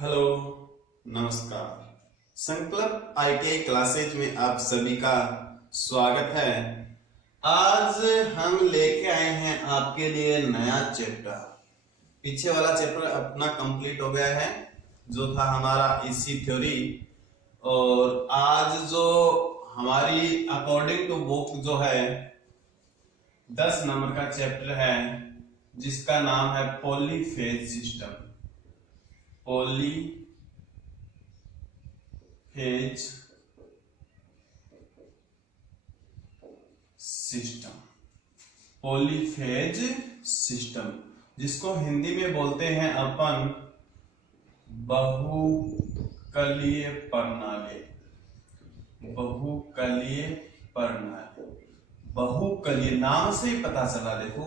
Hello, नमस्कार। संकल्प ITI classes में आप सभी का स्वागत है। आज हम लेके आए हैं आपके लिए नया चैप्टर। पीछे वाला चैप्टर अपना कंप्लीट हो गया है, जो था हमारा ईसी थ्योरी। और आज जो हमारी अकॉर्डिंग टू बुक जो है 10 नंबर का चैप्टर है, जिसका नाम है polyphase system. Polyphase system, polyphase system, जिसको हिंदी में बोलते हैं अपन बहुकलीय प्रणाली। बहुकलीय प्रणाली, बहुकलीय नाम से ही पता चला। देखो,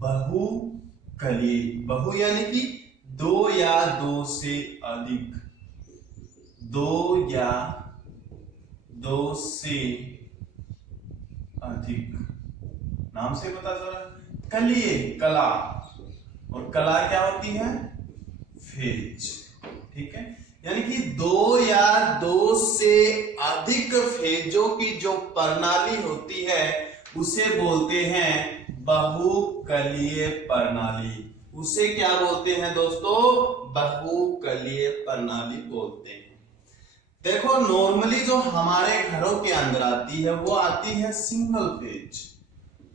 बहुकलीय, बहु यानी कि दो या दो से अधिक, दो या दो से अधिक, नाम से पता चला। कलीय, कला, और कला क्या होती है? फेज। ठीक है, यानी कि दो या दो से अधिक फेजों की जो प्रणाली होती है उसे बोलते हैं बहुकलीय प्रणाली। उसे क्या बोलते हैं दोस्तों? बहुकलीय प्रणाली बोलते हैं। देखो, नॉर्मली जो हमारे घरों के अंदर आती है वो आती है सिंगल फेज।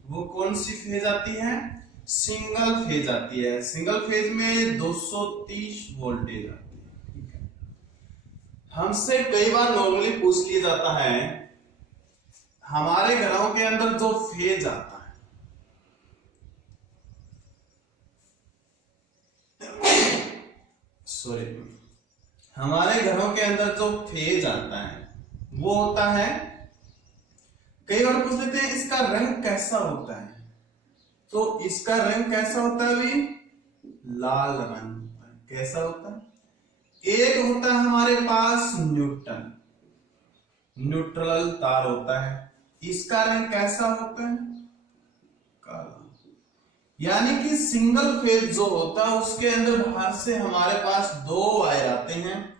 वो कौन सी फेज आती है? सिंगल फेज आती है। सिंगल फेज में 230 वोल्टेज आती है। ठीक है, हमसे कई बार नॉर्मली पूछ लिया जाता है, हमारे घरों के अंदर जो फेज आता है, सॉरी, हमारे घरों के अंदर जो फेज आता है वो होता है, कई बार पूछ लेते हैं इसका रंग कैसा होता है। तो इसका रंग कैसा होता है? अभी लाल रंग होता है। कैसा होता है? एक होता है हमारे पास न्यूट्रल, न्यूट्रल तार होता है। इसका रंग कैसा होता है? काला। यानी कि सिंगल फेज जो होता है उसके अंदर बाहर से हमारे पास दो वायर आते हैं।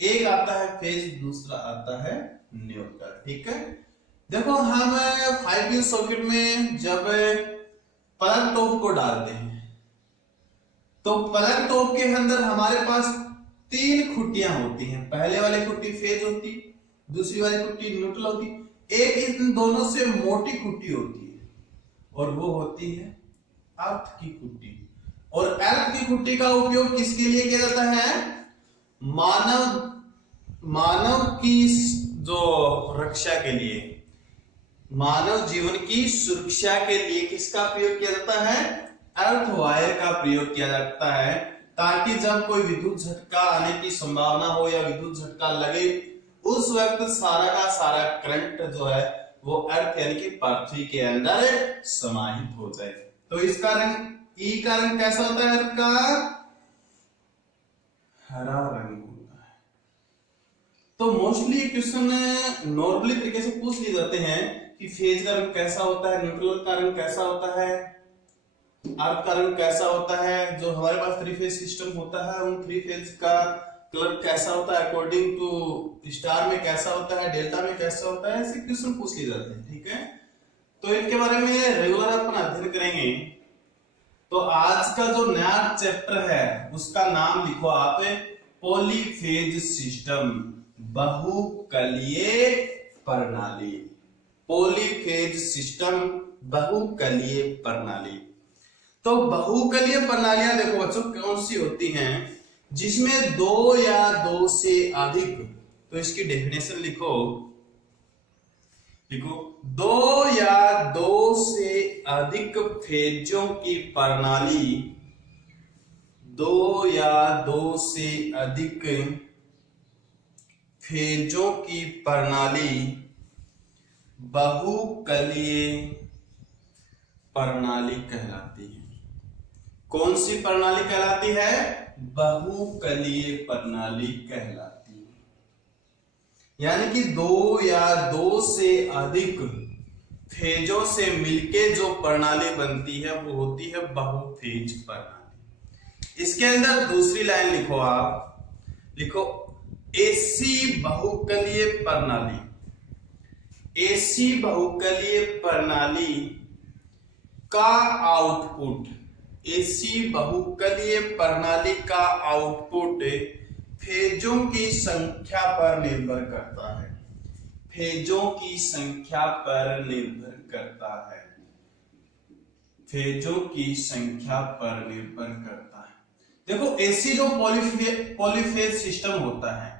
एक आता है फेज, दूसरा आता है न्यूट्रल। ठीक है, देखो, हम 5 पिन सॉकेट में जब प्लग टॉप को डालते हैं तो प्लग टॉप के अंदर हमारे पास 3 खुटियां होती हैं। पहले वाली खुट्टी फेज होती, दूसरी वाली खुट्टी न्यूट्रल होती, एक इन दोनों से मोटी खुट्टी होती है और वो होती है अर्थ की खुट्टी। और अर्थ की खुट्टी का उपयोग किसके लिए किया जाता है? मानव की जो रक्षा के लिए, मानव जीवन की सुरक्षा के लिए किसका प्रयोग किया जाता है? अर्थ वायर का प्रयोग किया जाता है, ताकि जब कोई विद्युत झटका आने की संभावना हो या विद्युत झटका लगे, उस वक्त सारा का सारा करंट जो है वो अर्थ यानी कि पृथ्वी के अंदर समाहित हो जाए। तो इसका रंग, ई का रंग कैसा होता है? अर्थ का हरा रंग होता है। तो मोस्टली क्वेश्चन नॉर्मली तरीके से पूछ लिए जाते हैं कि फेज का रंग कैसा होता है, न्यूट्रल का रंग कैसा होता है, अर्थ का रंग कैसा होता है। जो हमारे पास 3 फेज सिस्टम होता है उन 3 फेज का कलर कैसा होता है, अकॉर्डिंग टू स्टार में कैसा होता है, डेल्टा में कैसा होता है, ऐसे क्वेश्चन पूछ लिए जाते हैं। ठीक है, तो इनके बारे में रेगुलर अपन अध्ययन करेंगे। तो आज का जो नया चैप्टर है उसका नाम लिखो आप पॉलीफेज सिस्टम, बहुकलीय प्रणाली। पॉलीफेज सिस्टम, बहुकलीय प्रणाली। तो बहुकलीय प्रणालियां देखो बच्चों कौन सी होती हैं? जिसमें दो या दो से अधिक, तो इसकी डेफिनेशन लिखो, दो या दो से अधिक फेजों की प्रणाली, दो या दो से अधिक फेजों की प्रणाली बहुकलीय प्रणाली कहलाती है। कौन सी प्रणाली कहलाती है? बहुकलीय प्रणाली कहलाती है। यानी कि दो या दो से अधिक फेजों से मिलके जो प्रणाली बनती है वो होती है बहुफेज प्रणाली। इसके अंदर दूसरी लाइन लिखो आप, लिखो एसी बहुकलीय प्रणाली, एसी बहुकलीय प्रणाली का आउटपुट, एसी बहुकलीय प्रणाली का आउटपुट फेजों की संख्या पर निर्भर करता है, फेजों की संख्या पर निर्भर करता है, फेजों की संख्या पर निर्भर करता है। देखो एसी जो पॉलीफेज सिस्टम होता है,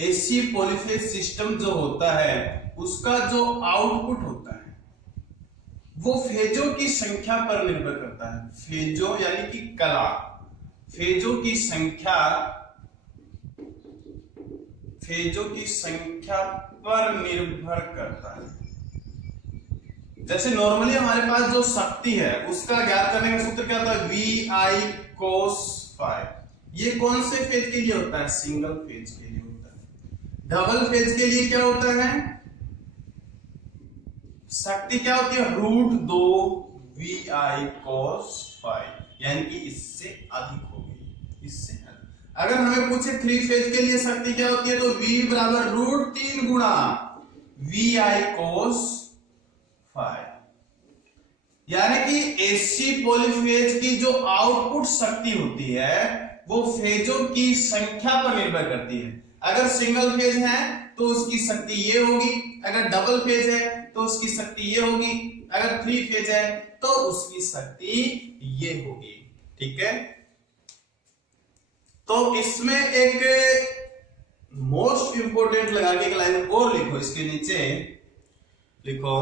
एसी पॉलीफेज सिस्टम जो होता है उसका जो आउटपुट होता है वो फेजों की संख्या पर निर्भर करता है। फेजों यानी कि कला, फेजों की संख्या, फेजों की संख्या पर निर्भर करता है। जैसे नॉर्मली हमारे पास जो शक्ति है उसका ज्ञात करने का सूत्र क्या होता है, वी आई कोस फाई। ये कौन से फेज के लिए होता है, सिंगल फेज के लिए होता है। डबल फेज के लिए क्या होता है, शक्ति क्या होती है, √2 वी आई कोस फाई, यानी कि इससे अधिक होगी, इससे अधिक। अगर हमें पूछे 3 फेज के लिए शक्ति क्या होती है तो V बराबर √3 गुणा वी आई कोस फाई। यानी कि एसी पॉलीफेज की जो आउटपुट शक्ति होती है वो फेजों की संख्या पर निर्भर करती है। अगर सिंगल फेज है तो उसकी शक्ति ये होगी, अगर डबल फेज है तो उसकी शक्ति ये होगी, अगर 3 फेज है तो उसकी शक्ति ये होगी। ठीक है, तो इसमें एक मोस्ट इंपोर्टेंट लगाने की लाइन और लिखो, इसके नीचे लिखो,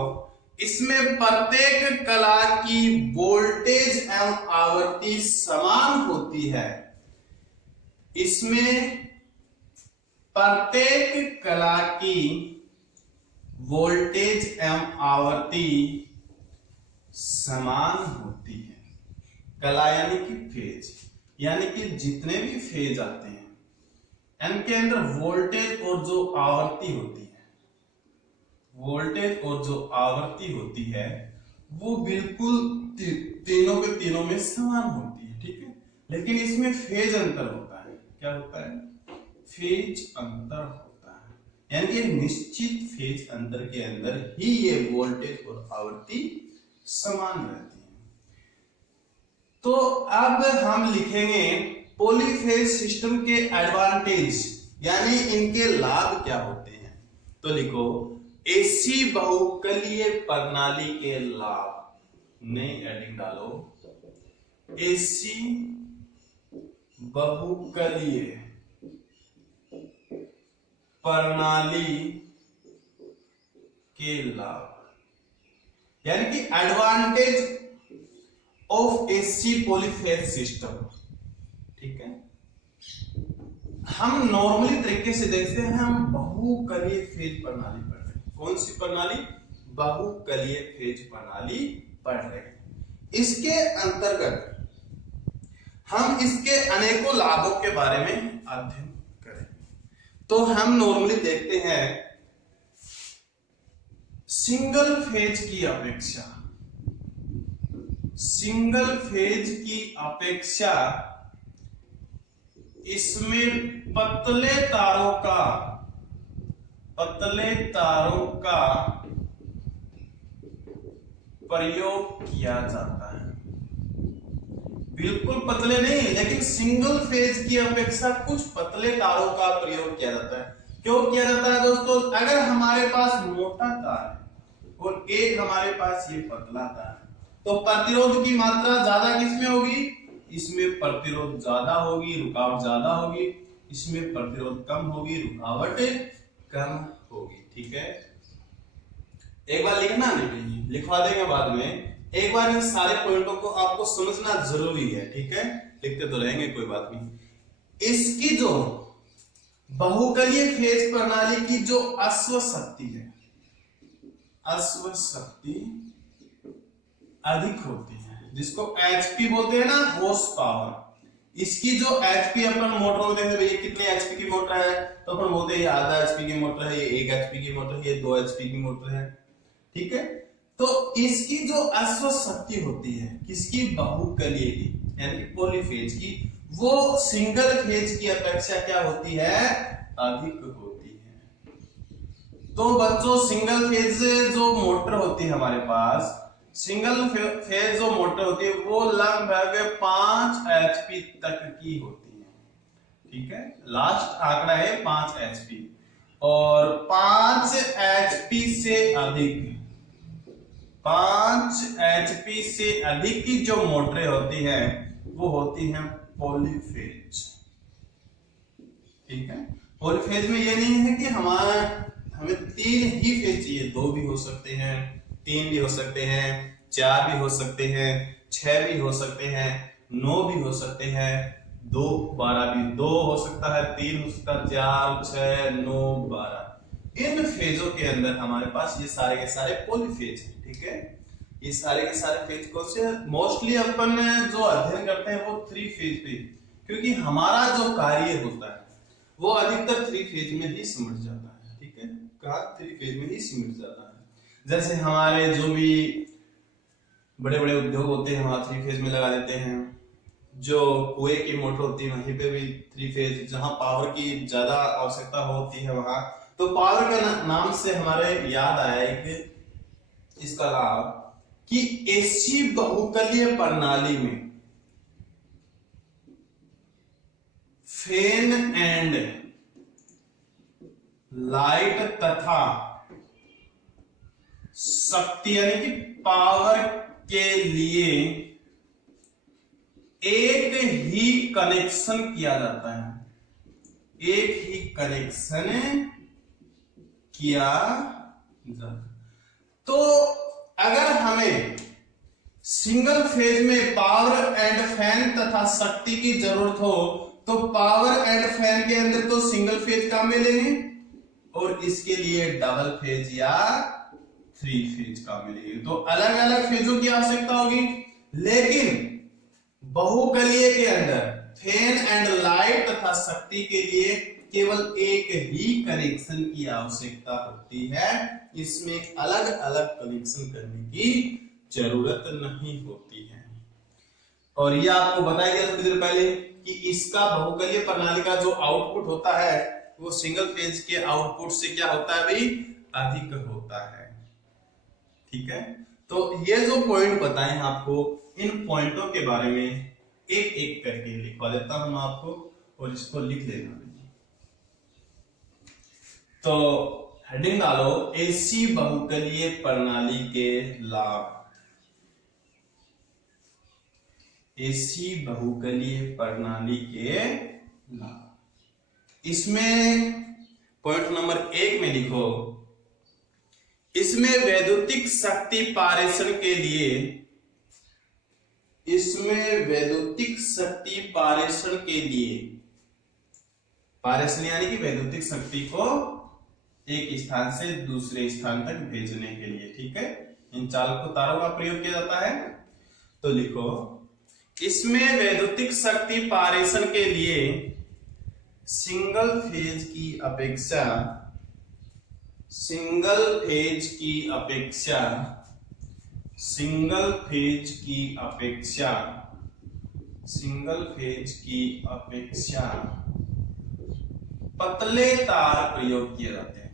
इसमें प्रत्येक कला की वोल्टेज एवं आवृत्ति समान होती है। इसमें प्रत्येक कला की वोल्टेज एवं आवृत्ति समान होती है। कला यानी कि फेज, यानी कि जितने भी फेज आते हैं इनके अंदर वोल्टेज और जो आवृत्ति होती है, वोल्टेज और जो आवृत्ति होती है वो बिल्कुल तीनों के तीनों में समान होती है। ठीक है, लेकिन इसमें फेज अंतर होता है। क्या होता है, फेज अंतर होता है, यानी कि निश्चित फेज अंतर के अंदर ही ये वोल्टेज और आवृत्ति समान रहती है। तो अब हम लिखेंगे पॉलीफेज सिस्टम के एडवांटेज, यानी इनके लाभ क्या होते हैं। तो लिखो एसी बहुकलीय प्रणाली के लाभ, नई एडिंग डालो, एसी बहुकलीय प्रणाली के लाभ, यानी कि advantage of AC polyphase system. ठीक है, हम नॉर्मली तरीके से देखते हैं, हम बहुकलीय फेज प्रणाली पढ़ रहे हैं। कौन सी प्रणाली, बहुकलीय फेज प्रणाली पढ़ रहे हैं। इसके अंतर्गत हम इसके अनेकों लाभों के बारे में अध्ययन करेंगे। तो हम नॉर्मली देखते हैं सिंगल फेज की अपेक्षा, सिंगल फेज की अपेक्षा इसमें पतले तारों का प्रयोग किया जाता है। बिल्कुल पतले नहीं, लेकिन सिंगल फेज की अपेक्षा कुछ पतले तारों का प्रयोग किया जाता है। क्यों किया जाता है दोस्तों, अगर हमारे पास मोटा तार है और एक हमारे पास ये पतला तार है तो प्रतिरोध की मात्रा ज्यादा किसमें होगी, इसमें प्रतिरोध ज्यादा होगी, रुकावट ज्यादा होगी, इसमें प्रतिरोध कम होगी, रुकावट कम होगी। ठीक है, एक बार लिखना नहीं, लिखवा देंगे बाद में। एक बार इन सारे पॉइंटों को आपको समझना जरूरी है। ठीक है, लिखते तो रहेंगे, कोई बात नहीं। इसकी जो बहुकलीय फेज प्रणाली की जो अश्व शक्ति है, अश्व शक्ति अधिक होती है, जिसको एचपी बोलते हैं ना, हॉर्स पावर। इसकी जो एचपी अपन मोटर को देखते भैया कितने एचपी की मोटर है, तो अपन बोलते हैं ये आधा एचपी की मोटर है, ये 1 एचपी की मोटर है, ये 2 एचपी की मोटर है। ठीक है, तो इसकी जो अश्व शक्ति होती है किसकी, बहुकलीय की, यानी पॉलीफेज की, वो सिंगल फेज की अपेक्षा क्या होती है, अधिक होती है। तो बच्चों सिंगल फेज जो मोटर होती है हमारे पास, सिंगल फेज जो मोटर होती है वो लगभग 5 HP तक की होती है, ठीक है। लास्ट आंकड़ा है 5 HP, और 5 HP से अधिक, 5 HP से अधिक की जो मोटरें होती हैं वो होती हैं पॉलीफेज, ठीक है। पॉलीफेज में ये नहीं है कि हमें 3 ही फेज चाहिए, 2 भी हो सकते हैं, 3 भी हो सकते हैं, 4 भी हो सकते हैं, 6 भी हो सकते हैं, 9 भी हो सकते हैं, 2 12 भी, 2 हो सकता है, 3 हो सकता है, 4 6 9 12। इन फेजों के अंदर हमारे पास ये सारे के सारे पॉलीफेज है, ठीक है। ये सारे के सारे फेज कौन से, मोस्टली अपन जो अध्ययन करते हैं वो 3 फेज पे, क्योंकि हमारा जो कार्य होता है वो अधिकतर 3 फेज में ही सिमट जाता है, ठीक है। 3 फेज में ही सिमट जाता है। जैसे हमारे जो भी बड़े बड़े उद्योग होते हैं वहां 3 फेज में लगा देते हैं, जो कुएं की मोटर होती है वहीं पे भी 3 फेज, जहां पावर की ज्यादा आवश्यकता होती है वहां, तो पावर के नाम से हमारे याद आया एक इसका लाभ कि एसी बहुकलीय प्रणाली में फैन एंड लाइट तथा शक्ति यानी कि पावर के लिए एक ही कनेक्शन किया जाता है, एक ही कनेक्शन किया जाता है। तो अगर हमें सिंगल फेज में पावर एंड फैन तथा शक्ति की जरूरत हो तो पावर एंड फैन के अंदर तो सिंगल फेज काम में लेंगे, और इसके लिए डबल फेज या 3 फेज काम में लेंगे। तो अलग अलग फेजों की आवश्यकता होगी, लेकिन बहुकलीय के अंदर फैन एंड लाइट तथा शक्ति के लिए केवल एक ही कनेक्शन की आवश्यकता होती है, इसमें अलग अलग कनेक्शन करने की जरूरत नहीं होती है। और ये आपको बताया गया थोड़ी देर पहले कि इसका बहुकलीय प्रणाली का जो आउटपुट होता है वो सिंगल फेज के आउटपुट से क्या होता है भाई, अधिक होता है, ठीक है। तो ये जो पॉइंट बताए आपको, इन पॉइंटों के बारे में एक एक करके लिखवा देता हूं आपको, और इसको लिख लेना। तो हेडिंग डालो एसी बहुकलीय प्रणाली के लाभ, एसी बहुकलीय प्रणाली के लाभ। इसमें पॉइंट नंबर 1 में लिखो, इसमें वैद्युतिक शक्ति पारेषण के लिए, इसमें वैद्युतिक शक्ति पारेषण के लिए, पारेषण यानी कि वैद्युतिक शक्ति को एक स्थान से दूसरे स्थान तक भेजने के लिए, ठीक है, इन चालक तारों का प्रयोग किया जाता है। तो लिखो इसमें वैद्युतिक शक्ति पारेषण के लिए सिंगल फेज की अपेक्षा, सिंगल फेज की अपेक्षा, सिंगल फेज की अपेक्षा, सिंगल फेज की अपेक्षा पतले तार प्रयोग किए जाते हैं,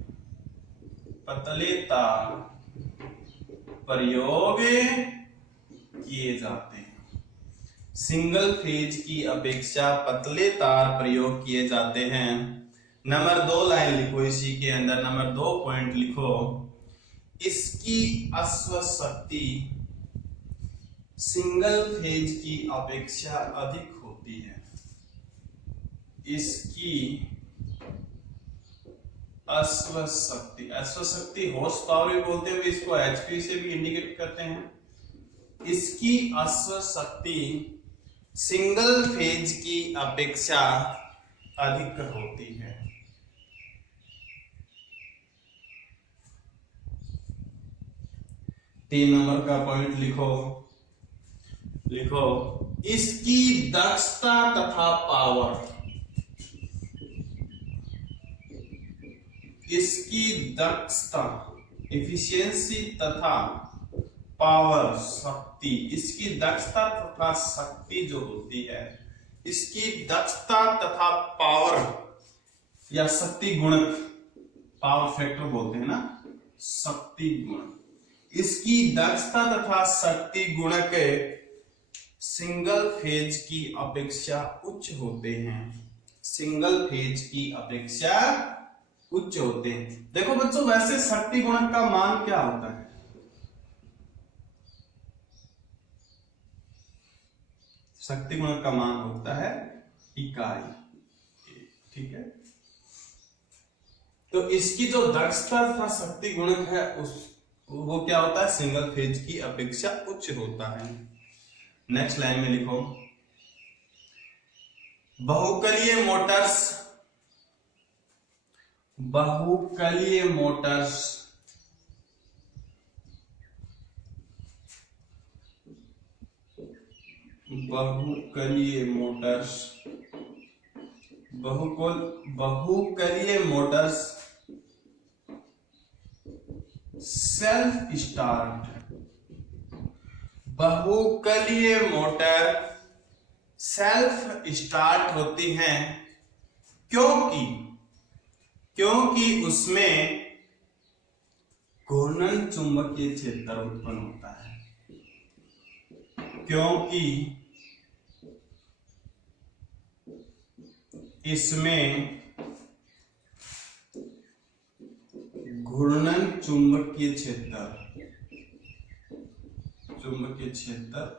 पतले तार प्रयोग किए जाते हैं। सिंगल फेज की अपेक्षा पतले तार प्रयोग किए जाते हैं। नंबर 2 लाइन लिखो, इसी के अंदर नंबर 2 पॉइंट लिखो, इसकी अश्वशक्ति सिंगल फेज की अपेक्षा अधिक होती है, इसकी अश्वशक्ति, अश्वशक्ति हॉर्स पावर भी बोलते हैं, इसको एचपी से भी इंडिकेट करते हैं। इसकी अश्वशक्ति सिंगल फेज की अपेक्षा अधिक होती है। तीन नंबर का पॉइंट लिखो, लिखो इसकी दक्षता तथा पावर, इसकी दक्षता एफिशिएंसी तथा पावर शक्ति, इसकी दक्षता तथा शक्ति जो होती है इसकी दक्षता तथा पावर या शक्ति गुणक, पावर फैक्टर बोलते हैं ना, शक्ति गुणक, इसकी दक्षता तथा शक्ति गुणक सिंगल फेज की अपेक्षा उच्च होते हैं। सिंगल फेज की अपेक्षा उच्च होते हैं। देखो बच्चों, वैसे शक्ति गुणक का मान क्या होता है? शक्ति गुणक का मान होता है इकाई, ठीक है। तो इसकी जो दक्षता तथा शक्ति गुणक है वो क्या होता है? सिंगल फेज की अपेक्षा उच्च होता है। नेक्स्ट लाइन में लिखो, बहुकलीय मोटर्स, बहुकलीय मोटर्स बहुकलीय मोटर्स बहुकलीय मोटर्स सेल्फ स्टार्ट, बहुकलीय मोटर सेल्फ स्टार्ट होती हैं क्योंकि उसमें घूर्णन चुंबकीय क्षेत्र उत्पन्न होता है। क्योंकि इसमें घूर्णन चुंबकीय क्षेत्र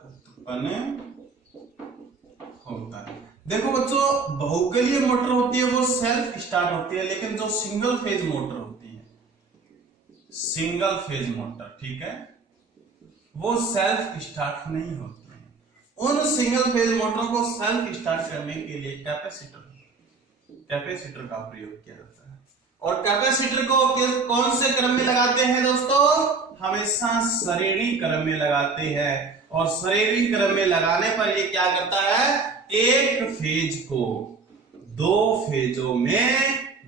उत्पन्न होता है। देखो बच्चों, बहुकलीय मोटर होती है वो सेल्फ स्टार्ट होती है, लेकिन जो सिंगल फेज मोटर होती है, सिंगल फेज मोटर, ठीक है, वो सेल्फ स्टार्ट नहीं होती है। उन सिंगल फेज मोटरों को सेल्फ स्टार्ट करने के लिए कैपेसिटर का प्रयोग किया जाता है। और कैपेसिटर को कौन से क्रम में लगाते हैं दोस्तों? हमेशा श्रेणी क्रम में लगाते हैं। और श्रेणी क्रम में लगाने पर ये क्या करता है? एक फेज को दो फेजों में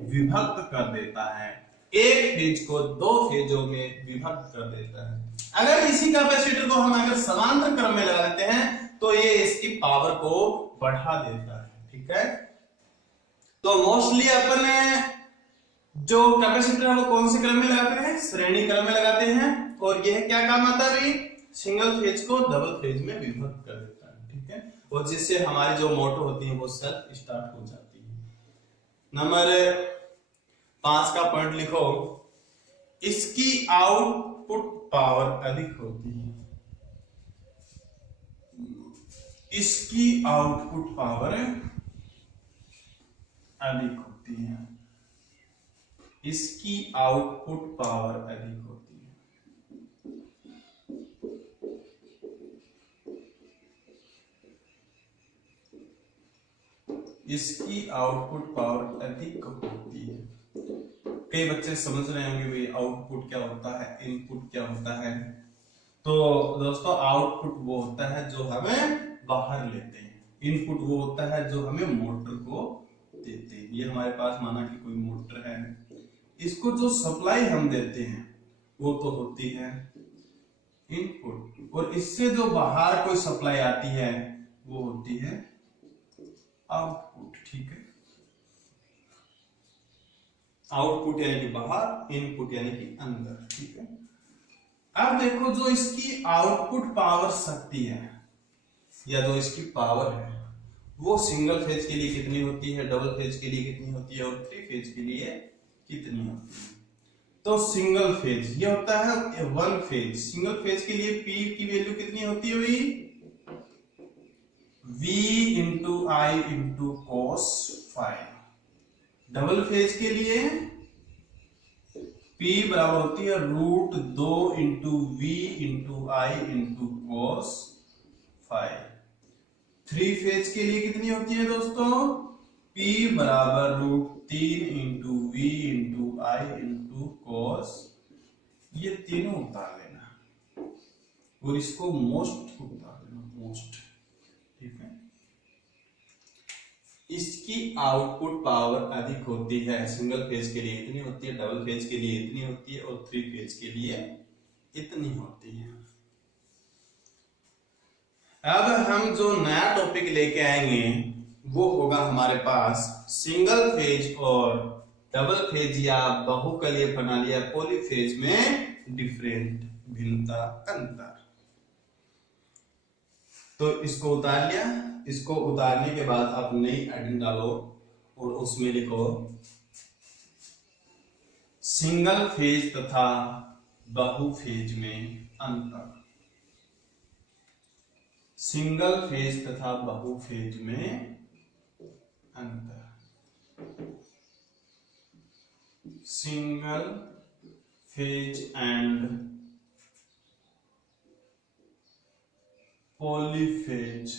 विभक्त कर देता है। एक फेज को दो फेजों में विभक्त कर देता है। अगर इसी कैपेसिटर को हम अगर समांतर क्रम में लगा देते हैं तो ये इसकी पावर को बढ़ा देता है, ठीक है। तो मोस्टली अपन जो कैपेसिटर है वो कौन से क्रम में लगाते हैं? श्रेणी क्रम में लगाते हैं। और यह क्या काम आता है? सिंगल फेज को डबल फेज में विभक्त कर देता है, ठीक है। और जिससे हमारी जो मोटर होती है वो सेल्फ स्टार्ट हो जाती है। नंबर 5 का पॉइंट लिखो, इसकी आउटपुट पावर अधिक होती है। इसकी आउटपुट पावर अधिक होती है। इसकी आउटपुट पावर अधिक होती है। इसकी आउटपुट पावर अधिक होती है। कई बच्चे समझ रहे होंगे भाई आउटपुट क्या होता है, इनपुट क्या होता है। तो दोस्तों, आउटपुट वो होता है जो हमें बाहर लेते हैं, इनपुट वो होता है जो हमें मोटर को देते हैं। ये हमारे पास माना कि कोई मोटर है, इसको जो सप्लाई हम देते हैं वो तो होती है इनपुट, और इससे जो बाहर कोई सप्लाई आती है वो होती है आउटपुट, ठीक है। आउटपुट यानी कि बाहर, इनपुट यानी कि अंदर, ठीक है। अब देखो, जो इसकी आउटपुट पावर शक्ति है या जो इसकी पावर है वो सिंगल फेज के लिए कितनी होती है, डबल फेज के लिए कितनी होती है और 3 फेज के लिए कितनी होती है। तो सिंगल फेज ये होता है 1 फेज। सिंगल फेज के लिए P की वैल्यू कितनी होती है भाई? V into I into cos phi. Double phase के लिए P बराबर होती है √2 into V into I into cos phi. 3 phase के लिए कितनी होती है दोस्तों? P बराबर √3 into V into I into cos। ये तीनों उतार लेना और इसको मोस्ट उतार लेना, मोस्ट, ठीक है। इसकी आउटपुट पावर अधिक होती है। सिंगल फेज के लिए इतनी होती है, डबल फेज के लिए इतनी होती है और 3 फेज के लिए इतनी होती है। अब हम जो नया टॉपिक लेके आएंगे वो होगा हमारे पास सिंगल फेज और डबल फेज या बहुकलीय प्रणाली या पॉलीफेज में डिफरेंट भिन्नता अंतर। तो इसको उतार लिया। इसको उतारने के बाद आप नई हेडिंग डालो और उसमें लिखो सिंगल फेज तथा बहुफेज में अंतर। सिंगल फेज तथा बहुफेज में अंतर। Single phase and polyphase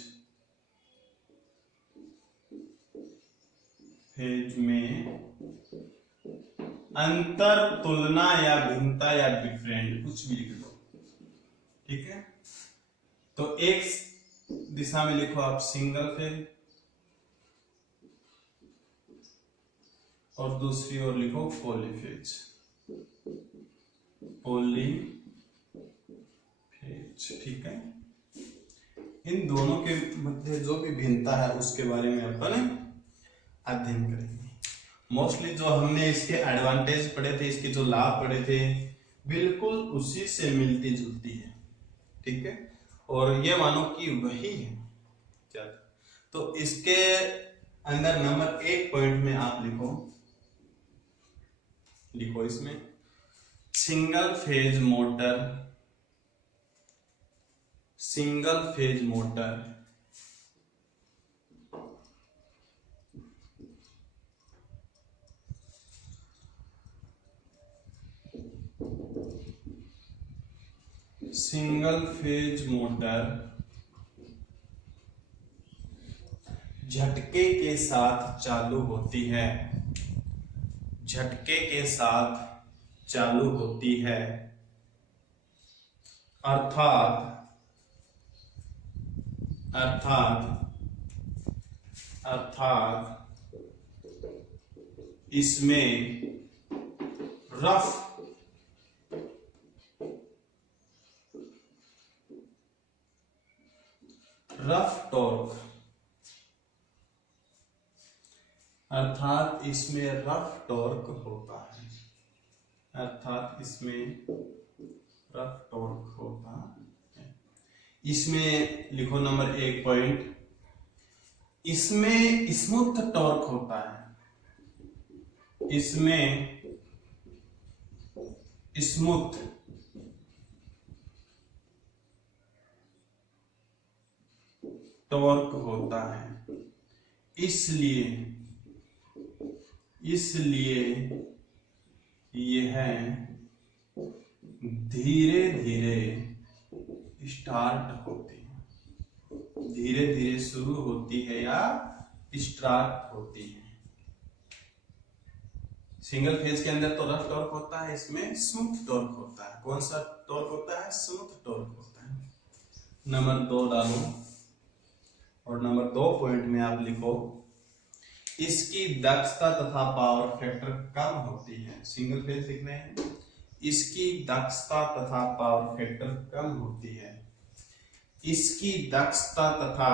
phase में अंतर, तुलना या भिन्नता या डिफरेंट, कुछ भी लिख दो, ठीक है। तो एक दिशा में लिखो आप सिंगल फेज और दूसरी ओर लिखो पॉलीफेज। पॉलीफेज, ठीक है। इन दोनों के मध्य जो भी भिन्नता है उसके बारे में अपन अध्ययन करेंगे। मोस्टली जो हमने इसके एडवांटेज पढ़े थे, इसके जो लाभ पढ़े थे, बिल्कुल उसी से मिलती जुलती है, ठीक है। और ये मानो कि वही है। चल, तो इसके अंदर नंबर 1 पॉइंट में आप लिखो इसमें single phase motor. Single phase motor single phase motor झटके के साथ चालू होती है। झटके के साथ चालू होती है, अर्थात इसमें रफ टॉर्क, अर्थात इसमें रफ टॉर्क होता है। अर्थात इसमें रफ टॉर्क होता है। इसमें लिखो नंबर 1 पॉइंट, इसमें स्मूथ टॉर्क होता है। इसमें स्मूथ टॉर्क होता है, इसलिए यह धीरे धीरे स्टार्ट होती है। धीरे धीरे शुरू होती है या स्टार्ट होती है। सिंगल फेज के अंदर तो रफ टॉर्क होता है, इसमें स्मूथ टॉर्क होता है। कौन सा टॉर्क होता है? स्मूथ टॉर्क होता है। नंबर 2 डालो और नंबर 2 पॉइंट में आप लिखो इसकी दक्षता तथा पावर फैक्टर कम होती है। सिंगल फेज लिखना है, इसकी दक्षता तथा पावर फैक्टर कम होती है। इसकी दक्षता तथा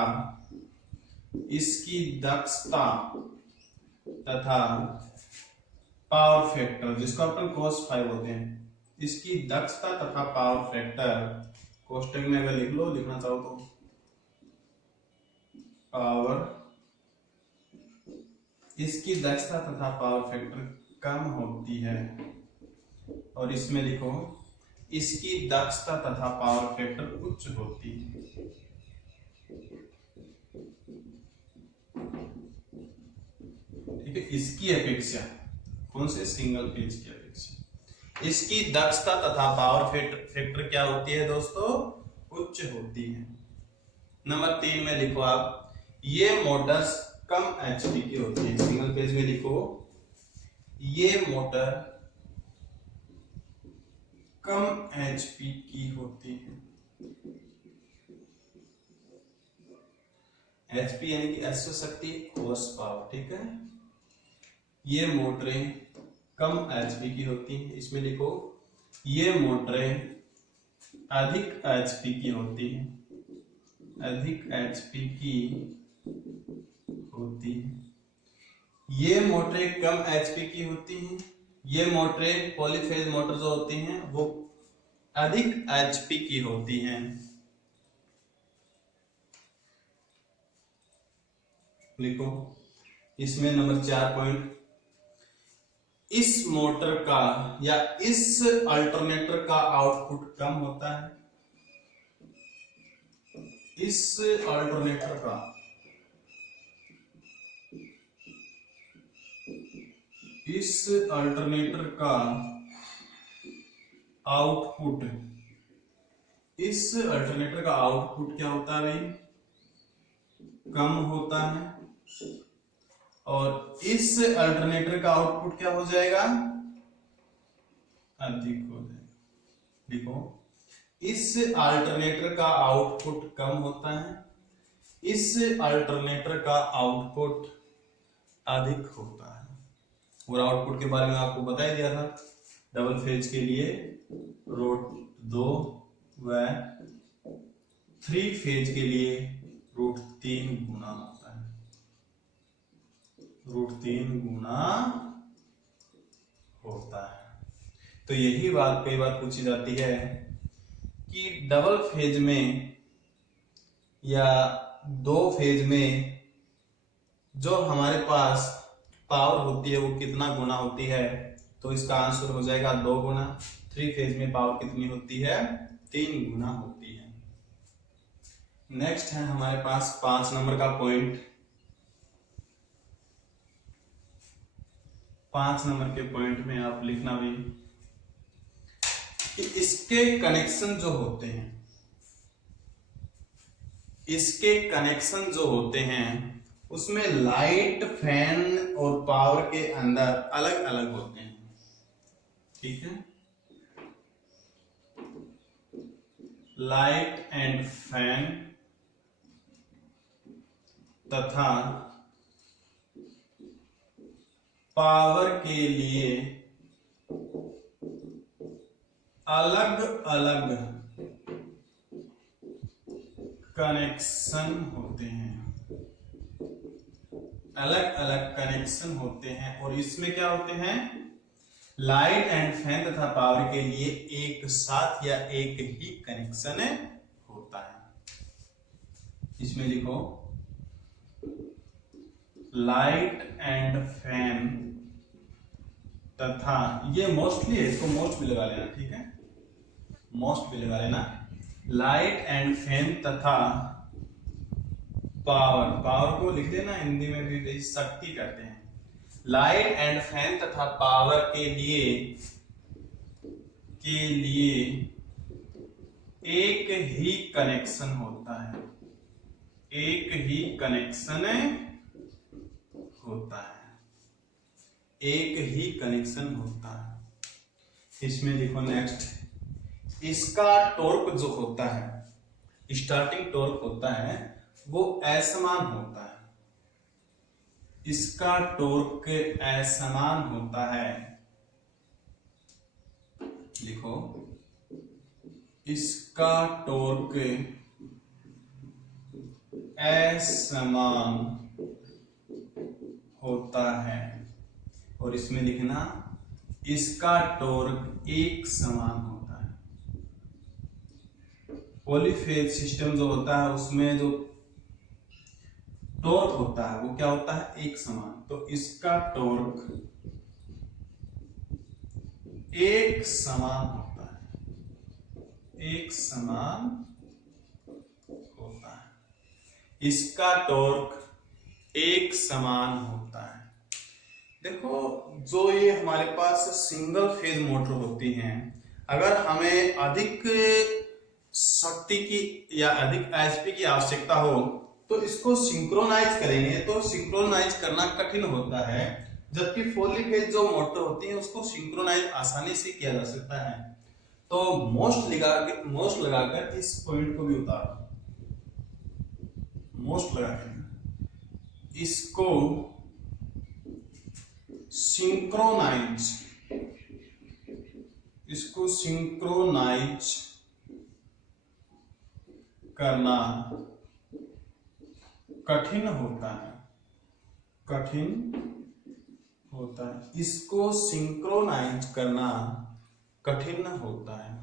पावर फैक्टर, जिसको अपन cos 5 होते हैं, इसकी दक्षता तथा पावर फैक्टर कोष्टक में अगर लिखना चाहो तो पावर, इसकी दक्षता तथा पावर फैक्टर कम होती है। और इसमें लिखो इसकी दक्षता तथा पावर फैक्टर उच्च होती है। ठीक है, इसकी अपेक्षा, कौन से? सिंगल फेज की अपेक्षा इसकी दक्षता तथा पावर फैक्टर क्या होती है दोस्तों? उच्च होती है। नंबर 3 में लिखो आप ये मोटर्स कम एचपी की होती है। सिंगल फेज में लिखो ये मोटर कम एचपी की होती है। एचपी यानी कि अश्व शक्ति, हॉर्स पावर। ठीक है, ये मोटरें कम एचपी की होती हैं। इसमें लिखो ये मोटरें अधिक एचपी की होती हैं। अधिक एचपी की होती है। ये मोटरें कम एचपी की होती हैं। ये मोटरें पॉलीफेज मोटर जो होती हैं वो अधिक एचपी की होती हैं। लिखो इसमें नंबर 4 पॉइंट, इस मोटर का या इस अल्टरनेटर का आउटपुट कम होता है। इस अल्टरनेटर का आउटपुट क्या होता है भाई? कम होता है। और इस अल्टरनेटर का आउटपुट क्या हो जाएगा? अधिक हो जाएगा। देखो, इस अल्टरनेटर का आउटपुट कम होता है, इस अल्टरनेटर का आउटपुट अधिक होता है। और आउटपुट के बारे में आपको बता ही दिया था, डबल फेज के लिए √2 व 3 फेज के लिए √3 गुना होता है। √3 गुना होता है। तो यही बात कई बार पूछी जाती है कि डबल फेज में या 2 फेज में जो हमारे पास पावर होती है वो कितना गुना होती है? तो इसका आंसर हो जाएगा 2 गुना। 3 फेज में पावर कितनी होती है? 3 गुना होती है। नेक्स्ट है हमारे पास 5 नंबर का पॉइंट। 5 नंबर के पॉइंट में आप लिखना भी कि इसके कनेक्शन जो होते हैं उसमें लाइट, फैन और पावर के अंदर अलग अलग होते हैं। ठीक है, लाइट एंड फैन तथा पावर के लिए अलग अलग कनेक्शन होते हैं। अलग अलग कनेक्शन होते हैं। और इसमें क्या होते हैं? लाइट एंड फैन तथा पावर के लिए एक साथ या एक ही कनेक्शन होता है। इसमें लिखो लाइट एंड फैन तथा, ये मोस्टली है, इसको मोस्ट भी लगा लेना। ठीक है, मोस्ट भी लगा लेना। लाइट एंड फैन तथा पावर को लिख देना, हिंदी में भी शक्ति कहते हैं। लाइट एंड फैन तथा पावर के लिए एक ही कनेक्शन होता है। एक ही कनेक्शन होता है। एक ही कनेक्शन होता है। इसमें लिखो नेक्स्ट, इसका टॉर्क जो होता है, स्टार्टिंग टॉर्क होता है वो असमान होता है। इसका टॉर्क असमान होता है। लिखो, इसका टॉर्क असमान होता है। और इसमें लिखना, इसका टॉर्क एक समान होता है। पॉलीफेज सिस्टम जो होता है उसमें जो टॉर्क होता है वो क्या होता है? एक समान। तो इसका टॉर्क एक समान होता है। एक समान होता है। इसका टॉर्क एक समान होता है। देखो, जो ये हमारे पास सिंगल फेज मोटर होती हैं, अगर हमें अधिक शक्ति की या अधिक एचपी की आवश्यकता हो तो इसको सिंक्रोनाइज करेंगे तो सिंक्रोनाइज करना कठिन होता है। जबकि फोली फेज जो मोटर होती है उसको सिंक्रोनाइज आसानी से किया जा सकता है। तो मोस्ट लगाकर इस पॉइंट को भी उतारो। मोस्ट लगाकर इसको सिंक्रोनाइज करना कठिन होता है। कठिन होता है, इसको सिंक्रोनाइज करना कठिन होता है।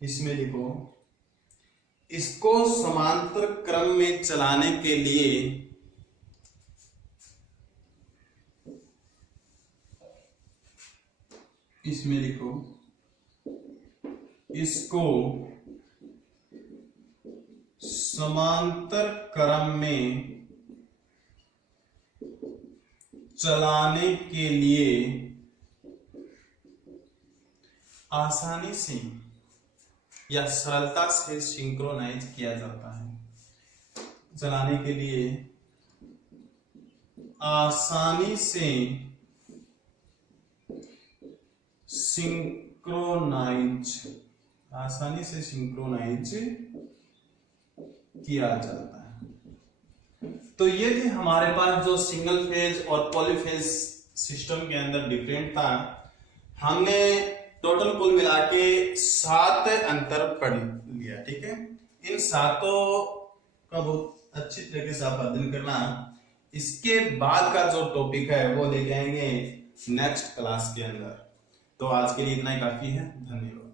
इसमें लिखो, इसको समांतर क्रम में चलाने के लिए इसमें लिखो, इसको समांतर क्रम में चलाने के लिए आसानी से या सरलता से सिंक्रोनाइज किया जाता है। चलाने के लिए आसानी से सिंक्रोनाइज किया जाता है। तो ये थी हमारे पास जो सिंगल फेज और पॉलीफेज सिस्टम के अंदर डिफरेंट था। हमने टोटल कुल मिला के 7 अंतर पढ़ लिया, ठीक है। इन 7 का बहुत अच्छी तरीके से आप अध्ययन करना। इसके बाद का जो टॉपिक है वो लेके आएंगे नेक्स्ट क्लास के अंदर। तो आज के लिए इतना ही काफी है। धन्यवाद।